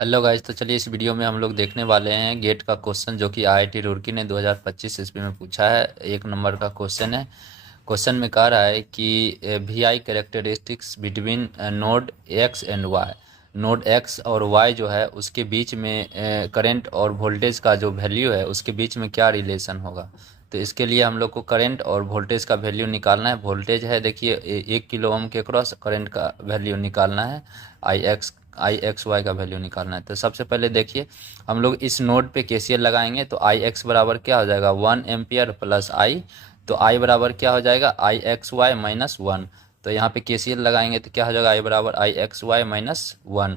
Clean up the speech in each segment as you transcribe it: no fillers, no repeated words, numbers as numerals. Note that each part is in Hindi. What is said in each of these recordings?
हेलो गाइस, तो चलिए इस वीडियो में हम लोग देखने वाले हैं गेट का क्वेश्चन जो कि आईआईटी रुड़की ने 2025 ईस्वी में पूछा है। 1 नंबर का क्वेश्चन है। क्वेश्चन में कह रहा है कि V I characteristics between node X and Y. Node X और वाई जो है उसके बीच में करंट और वोल्टेज का जो वैल्यू है उसके बीच में क्या रिलेशन होगा। तो इसके लिए हम लोग को करंट और वोल्टेज का वैल्यू निकालना है। वोल्टेज है, देखिए 1 किलो ओम के क्रॉस करंट का वैल्यू निकालना है। आई एक्स वाई का वैल्यू निकालना है। तो सबसे पहले देखिए हम लोग इस नोड पे केसीएल लगाएंगे तो आई एक्स बराबर क्या हो जाएगा 1 एम्पियर प्लस आई। तो आई बराबर क्या हो जाएगा आई एक्स वाई माइनस 1। तो यहाँ पे केसीएल लगाएंगे तो क्या हो जाएगा आई बराबर आई एक्स वाई माइनस 1।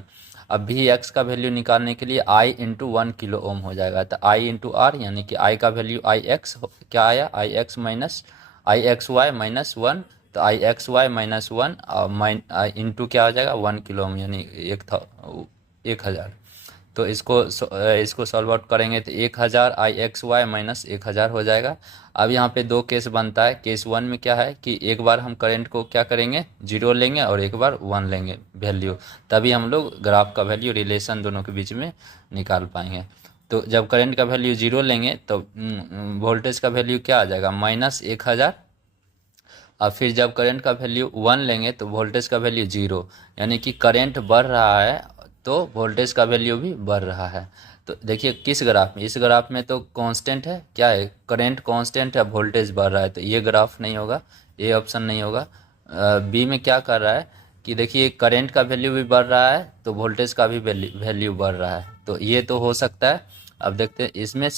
अब भी एक्स का वैल्यू निकालने के लिए आई इंटू 1 किलो ओम हो जाएगा। तो आई इंटू आर यानी कि आई का वैल्यू आई एक्स क्या आया आई एक्स माइनस आई एक्स वाई माइनस 1। तो आई एक्स वाई माइनस 1 और इंटू क्या हो जाएगा 1 किलो ओम यानी 1,000। तो इसको सॉल्व आउट करेंगे तो 1,000 आई एक्स वाई माइनस 1,000 हो जाएगा। अब यहाँ पे दो केस बनता है। केस वन में क्या है कि एक बार हम करंट को क्या करेंगे जीरो लेंगे और एक बार 1 लेंगे वैल्यू। तभी हम लोग ग्राफ का वैल्यू रिलेशन दोनों के बीच में निकाल पाएंगे। तो जब करंट का वैल्यू जीरो लेंगे तो वोल्टेज का वैल्यू क्या आ जाएगा -1,000। और फिर जब करंट का वैल्यू 1 लेंगे तो वोल्टेज का वैल्यू 0। यानी कि करंट बढ़ रहा है तो वोल्टेज का वैल्यू भी बढ़ रहा है। तो देखिए किस ग्राफ में, इस ग्राफ में तो कांस्टेंट है, क्या है करंट कांस्टेंट है, वोल्टेज बढ़ रहा है, तो ये ग्राफ नहीं होगा, ये ऑप्शन नहीं होगा। बी में क्या कर रहा है कि देखिए करंट का वैल्यू भी बढ़ रहा है तो वोल्टेज का भी वैल्यू बढ़ रहा है, तो ये तो हो सकता है। अब देखते हैं इसमें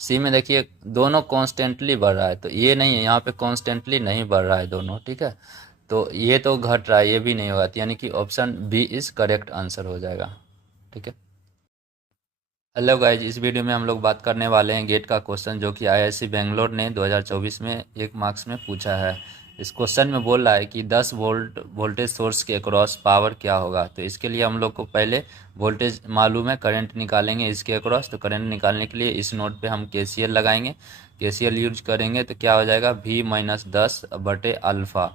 सी में देखिए दोनों कॉन्स्टेंटली बढ़ रहा है, तो ये नहीं है, यहाँ पे कॉन्स्टेंटली नहीं बढ़ रहा है दोनों, ठीक है। तो ये तो घट रहा है, ये भी नहीं होगा, तो यानी कि option B is correct answer हो जाएगा, ठीक है। हेलो गाइज, इस वीडियो में हम लोग बात करने वाले हैं गेट का क्वेश्चन जो कि आईआईसी बेंगलोर ने 2024 में 1 मार्क्स में पूछा है। इस क्वेश्चन में बोल रहा है कि 10 वोल्ट वोल्टेज सोर्स के अक्रॉस पावर क्या होगा। तो इसके लिए हम लोग को पहले वोल्टेज मालूम है, करंट निकालेंगे इसके अक्रॉस। तो करंट निकालने के लिए इस नोड पे हम केसीएल लगाएंगे। केसीएल यूज करेंगे तो क्या हो जाएगा V-10/अल्फ़ा।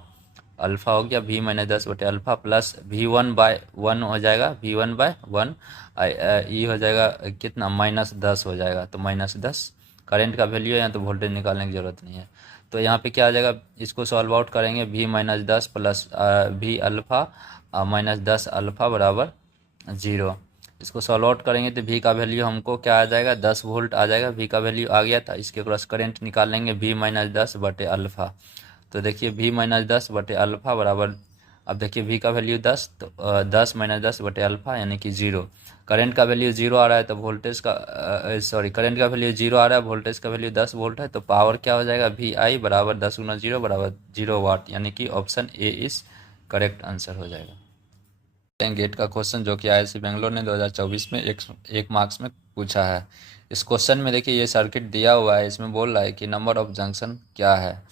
अल्फ़ा हो गया V-10/अल्फ़ा प्लस V1/1 हो जाएगा V1/1। ये हो जाएगा कितना -10 हो जाएगा, तो -10 करंट का वैल्यू है, यहाँ तो वोल्टेज निकालने की ज़रूरत नहीं है। तो यहाँ पे क्या आ जाएगा, इसको सॉल्व आउट करेंगे V-10 plus V alpha -10 alpha बराबर 0। इसको सॉल्व आउट करेंगे तो V का वैल्यू हमको क्या आ जाएगा 10 वोल्ट आ जाएगा। V का वैल्यू आ गया था, इसके क्रॉस करंट निकाल लेंगे V-10/अल्फ़ा। तो देखिए V-10/अल्फ़ा बराबर, अब देखिए V का वैल्यू 10, तो 10-10/अल्फ़ा यानी कि 0। करंट का वैल्यू 0 आ रहा है तो वोल्टेज का सॉरी करंट का वैल्यू 0 आ रहा है, वोल्टेज का वैल्यू 10 वोल्ट है, तो पावर क्या हो जाएगा VI बराबर 10 गुना 0 बराबर 0 वाट, यानी कि ऑप्शन ए इस करेक्ट आंसर हो जाएगा। गेट का क्वेश्चन जो कि आईआईसी बेंगलोर ने 2024 में एक मार्क्स में पूछा है। इस क्वेश्चन में देखिए ये सर्किट दिया हुआ है, इसमें बोल रहा है कि नंबर ऑफ जंक्शन क्या है।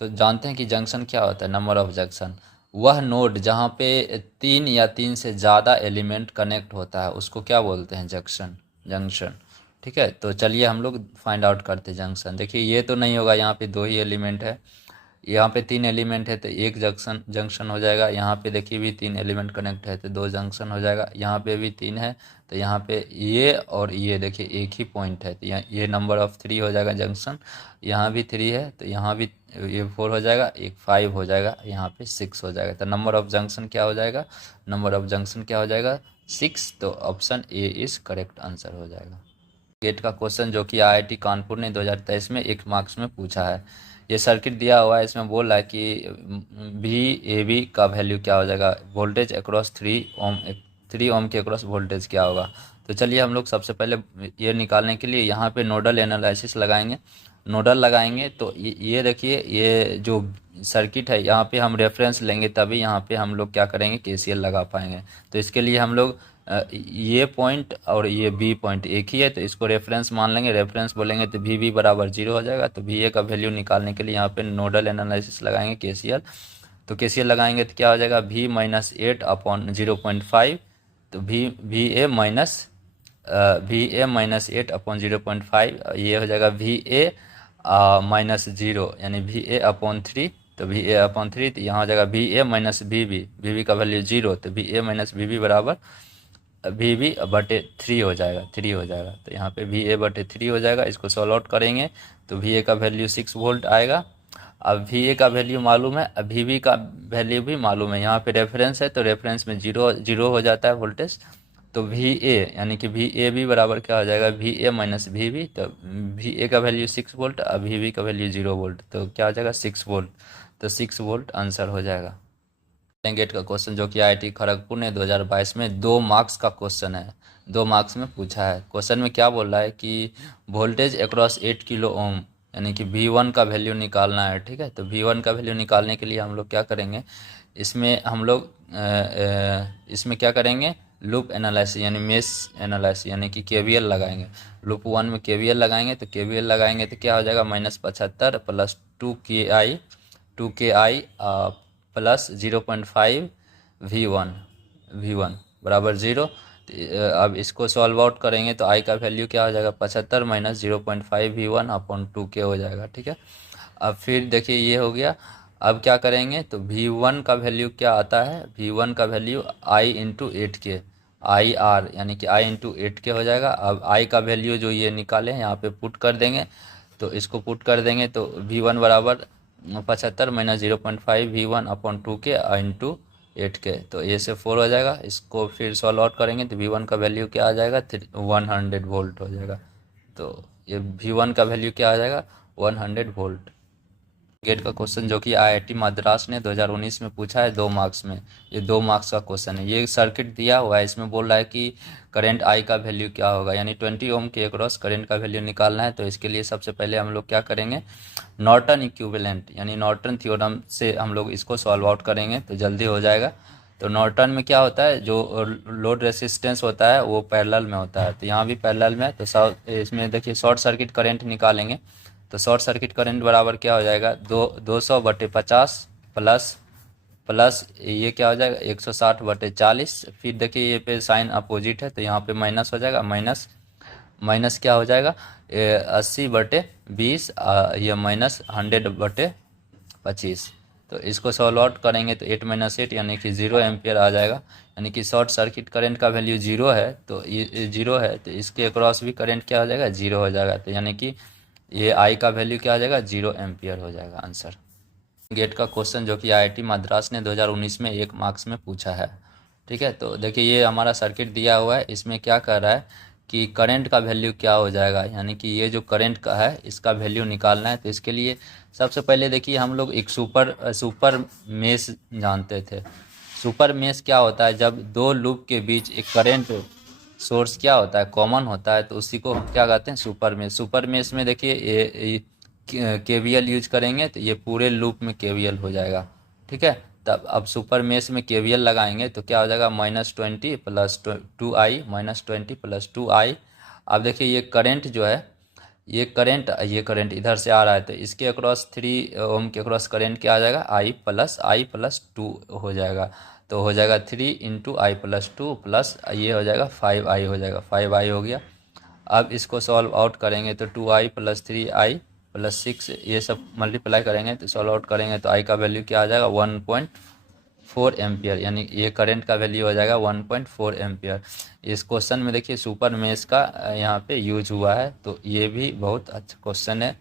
तो जानते हैं कि जंक्शन क्या होता है। नंबर ऑफ जंक्शन वह नोड जहाँ पे 3 या 3 से ज़्यादा एलिमेंट कनेक्ट होता है उसको क्या बोलते हैं जंक्शन। जंक्शन, ठीक है। तो चलिए हम लोग फाइंड आउट करते हैं जंक्शन। देखिए ये तो नहीं होगा, यहाँ पे 2 ही एलिमेंट है, यहाँ पे 3 एलिमेंट है तो एक जंक्शन जंक्शन हो जाएगा। यहाँ पे देखिए भी 3 एलिमेंट कनेक्ट है तो 2 जंक्शन हो जाएगा। यहाँ पे भी 3 है तो यहाँ पे ये और ये देखिए एक ही पॉइंट है, तो यहाँ ये नंबर ऑफ 3 हो जाएगा जंक्शन। यहाँ भी 3 है तो यहाँ भी ये 4 हो जाएगा, एक 5 हो जाएगा, यहाँ पे 6 हो जाएगा। तो नंबर ऑफ जंक्शन क्या हो जाएगा, नंबर ऑफ जंक्शन क्या हो जाएगा 6। तो option A is correct answer हो जाएगा। गेट का क्वेश्चन जो कि आईआईटी कानपुर ने 2023 में 1 मार्क्स में पूछा है। ये सर्किट दिया हुआ है, इसमें बोल रहा है कि VAB का वैल्यू क्या हो जाएगा, वोल्टेज अक्रॉस 3 ओम के अक्रॉस वोल्टेज क्या होगा। तो चलिए हम लोग सबसे पहले ये निकालने के लिए यहाँ पे नोडल एनालिसिस लगाएंगे। नोडल लगाएंगे तो ये देखिए ये जो सर्किट है यहाँ पे हम रेफरेंस लेंगे तभी यहाँ पे हम लोग क्या करेंगे केसीएल लगा पाएंगे। तो इसके लिए हम लोग ये पॉइंट और ये बी पॉइंट एक ही है तो इसको रेफरेंस मान लेंगे। रेफरेंस बोलेंगे तो VB बराबर 0 हो जाएगा। तो VA का वैल्यू निकालने के लिए यहाँ पे नोडल एनालिसिस लगाएंगे केसीएल। तो केसीएल लगाएंगे तो क्या हो जाएगा V-8/0.5। तो VA-8/0.5 ये हो जाएगा VA-0 यानी VA/3। तो VA/3 तो यहाँ हो जाएगा VA-VB, VB का वैल्यू 0 तो VA-VB बराबर वी बी बटे 3 हो जाएगा, 3 हो जाएगा। तो यहाँ पे वी ए बटे 3 हो जाएगा। इसको सॉल्व आउट करेंगे तो वी ए का वैल्यू 6 वोल्ट आएगा। अब वी ए का वैल्यू मालूम है, अब वी बी का वैल्यू भी मालूम है। यहाँ पे रेफरेंस है तो रेफरेंस में जीरो जीरो हो जाता है वोल्टेज। तो वी ए यानी कि वी ए भी बराबर क्या हो जाएगा, V A minus V B. तो वी ए का वैल्यू 6 वोल्ट, अब वी बी का वैल्यू 0 वोल्ट, तो क्या हो जाएगा 6 वोल्ट। तो 6 वोल्ट आंसर हो जाएगा। गेट का क्वेश्चन जो कि आईआईटी खड़गपुर ने 2022 में 2 मार्क्स का क्वेश्चन है, 2 मार्क्स में पूछा है। क्वेश्चन में क्या बोल रहा है कि वोल्टेज अक्रॉस 8 किलो ओम यानी कि V1 का वैल्यू निकालना है। ठीक है, तो V1 का वैल्यू निकालने के लिए हम लोग क्या करेंगे, इसमें हम लोग इसमें क्या करेंगे, लूप एनालिसिस यानी मेश एनालिसिस यानी कि KVL लगाएंगे। लूप 1 में KVL लगाएंगे तो KVL लगाएंगे तो क्या हो जाएगा, -75 प्लस 2KI प्लस 0.5 V1 बराबर 0। अब इसको सॉल्व आउट करेंगे तो आई का वैल्यू क्या हो जाएगा, 75 माइनस 0.5 V1 अपॉन 2K हो जाएगा। ठीक है, अब फिर देखिए ये हो गया। अब क्या करेंगे तो V1 का वैल्यू क्या आता है, V1 का value I into 8K IR यानी कि I इंटू 8K हो जाएगा। अब I का वैल्यू जो ये निकाले यहाँ पे पुट कर देंगे, तो इसको पुट कर देंगे तो V1 बराबर 75 minus 0.5 V1 upon 2K into 8K, तो ये से 4 हो जाएगा। इसको फिर सॉल्व आउट करेंगे तो V1 का वैल्यू क्या आ जाएगा, 100 वोल्ट हो जाएगा। तो ये V1 का वैल्यू क्या आ जाएगा, 100 वोल्ट। गेट का क्वेश्चन जो कि आईआईटी मद्रास ने 2019 में पूछा है 2 मार्क्स में, ये 2 मार्क्स का क्वेश्चन है। ये सर्किट दिया हुआ है, इसमें बोल रहा है कि करंट आई का वैल्यू क्या होगा, यानी 20 ओम के अक्रॉस करंट का वैल्यू निकालना है। तो इसके लिए सबसे पहले हम लोग क्या करेंगे, नॉर्टन इक्विवेलेंट यानी नॉर्टन थ्योरम से हम लोग इसको सॉल्व आउट करेंगे तो जल्दी हो जाएगा। तो नॉर्टन में क्या होता है, जो लोड रेसिस्टेंस होता है वो पैरेलल में होता है, तो यहाँ भी पैरेलल में है। तो इसमें देखिए शॉर्ट सर्किट करंट निकालेंगे तो शॉर्ट सर्किट करंट बराबर क्या हो जाएगा, 200/50 प्लस प्लस ये क्या हो जाएगा 160/40। फिर देखिए ये पे साइन अपोजिट है तो यहाँ पे माइनस हो जाएगा, माइनस माइनस क्या हो जाएगा 80/20 ये माइनस 100/25। तो इसको सॉल्व आउट करेंगे तो 8 - 8 यानी कि 0 एम्पियर आ जाएगा। यानी कि शॉर्ट सर्किट करंट का वैल्यू 0 है, तो ये 0 है तो इसके अक्रॉस भी करंट क्या हो जाएगा, 0 हो जाएगा। तो यानी कि ये आई का वैल्यू क्या हो जाएगा, 0 एम्पियर हो जाएगा आंसर। गेट का क्वेश्चन जो कि आईआईटी मद्रास ने 2019 में 1 मार्क्स में पूछा है। ठीक है, तो देखिए ये हमारा सर्किट दिया हुआ है, इसमें क्या कर रहा है कि करंट का वैल्यू क्या हो जाएगा, यानी कि ये जो करंट का है इसका वैल्यू निकालना है। तो इसके लिए सबसे पहले देखिए हम लोग एक सुपर मेश जानते थे। सुपर मेश क्या होता है, जब 2 लूप के बीच एक करंट सोर्स क्या होता है, कॉमन होता है, तो उसी को हम क्या कहते हैं, सुपर मेश। सुपर मेश में देखिए ये KVL यूज करेंगे तो ये पूरे लूप में KVL हो जाएगा। ठीक है, तब अब सुपर मेश में KVL लगाएंगे तो क्या हो जाएगा, -20 प्लस 2I -20 प्लस 2I। अब देखिए ये करंट जो है, ये करंट इधर से आ रहा है तो इसके अक्रॉस 3 ओम के अक्रॉस करंट क्या आ जाएगा, I+2 हो जाएगा। तो हो जाएगा 3 × I+2 प्लस ये हो जाएगा 5I हो जाएगा, 5I हो गया। अब इसको सॉल्व आउट करेंगे तो 2I + 3I + 6 ये सब मल्टीप्लाई करेंगे तो सॉल्व आउट करेंगे तो I का वैल्यू क्या आ जाएगा, 1.4 एम्पियर। यानी ये करंट का वैल्यू हो जाएगा 1.4 एम्पियर। इस क्वेश्चन में देखिए सुपर मेश का यहाँ पे यूज हुआ है, तो ये भी बहुत अच्छा क्वेश्चन है।